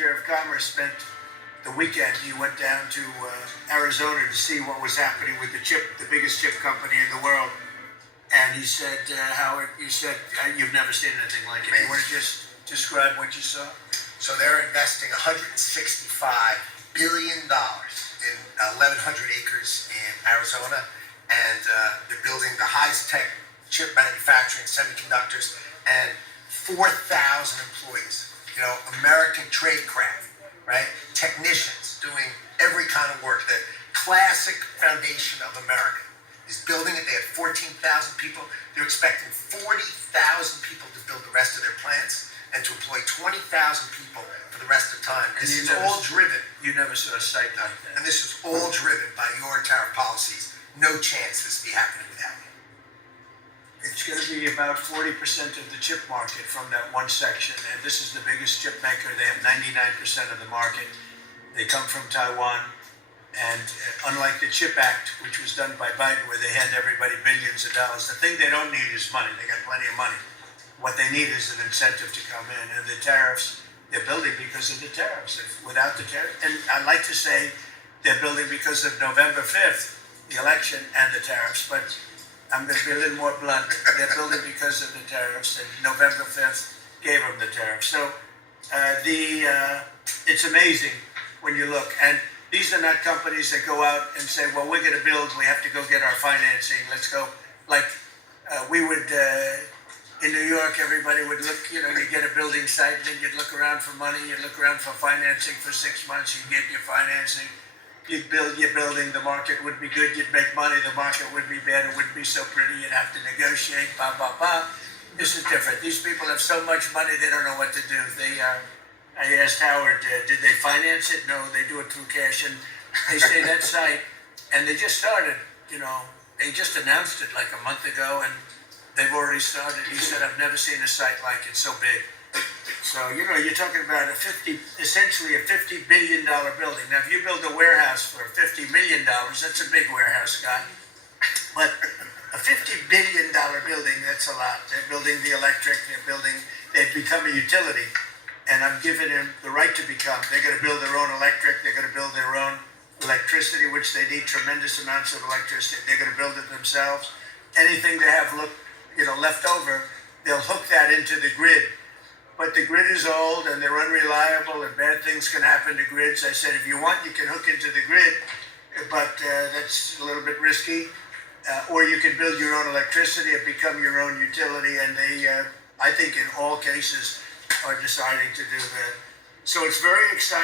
Secretary of Commerce spent the weekend. He went down to Arizona to see what was happening with the biggest chip company in the world. And he said, Howard, you've never seen anything like it. You want to just describe what you saw? So they're investing $165 billion in 1,100 acres in Arizona, and they're building the highest tech chip manufacturing, semiconductors, and 4,000 employees. You know, American tradecraft, right? Technicians doing every kind of work. The classic foundation of America is building it. They had 14,000 people. They're expecting 40,000 people to build the rest of their plants and to employ 20,000 people for the rest of the time. This is all driven. You never saw a site like that. And this is all driven by your tariff policies. No chance this will be happening without you. It's going to be about 40% of the chip market from that one section. And this is the biggest chip maker. They have 99% of the market. They come from Taiwan. And unlike the CHIP Act, which was done by Biden, where they hand everybody billions of dollars, the thing they don't need is money. They got plenty of money. What they need is an incentive to come in. And the tariffs, they're building because of the tariffs. Without the tariffs, and I like to say they're building because of November 5th, the election, and the tariffs, but I'm going to be a little more blunt. They're building because of the tariffs, and November 5th gave them the tariffs. So it's amazing when you look. And these are not companies that go out and say, well, we're going to build, we have to go get our financing. Let's go. Like we would, in New York, everybody would look, you get a building site, and then you'd look around for money, you'd look around for financing for 6 months, you'd get your financing. You'd build your building, the market would be good, you'd make money, the market would be bad, it wouldn't be so pretty, you'd have to negotiate, blah, blah, blah. This is different. These people have so much money, they don't know what to do. I asked Howard, did they finance it? No, they do it through cash. And they say that site, and they just started, they just announced it like a month ago, and they've already started. He said, I've never seen a site like it so big. So, you're talking about essentially a $50 billion building. Now, if you build a warehouse for $50 million, that's a big warehouse, Scott. But a $50 billion building, that's a lot. They're building the electric, they've become a utility. And I'm giving them the right to become. They're going to build their own electric. They're going to build their own electricity, which they need tremendous amounts of electricity. They're going to build it themselves. Anything they have left over, they'll hook that into the grid. But the grid is old and they're unreliable, and bad things can happen to grids. I said, if you want, you can hook into the grid, but that's a little bit risky. Or you can build your own electricity and become your own utility. And they, I think in all cases, are deciding to do that. So it's very exciting.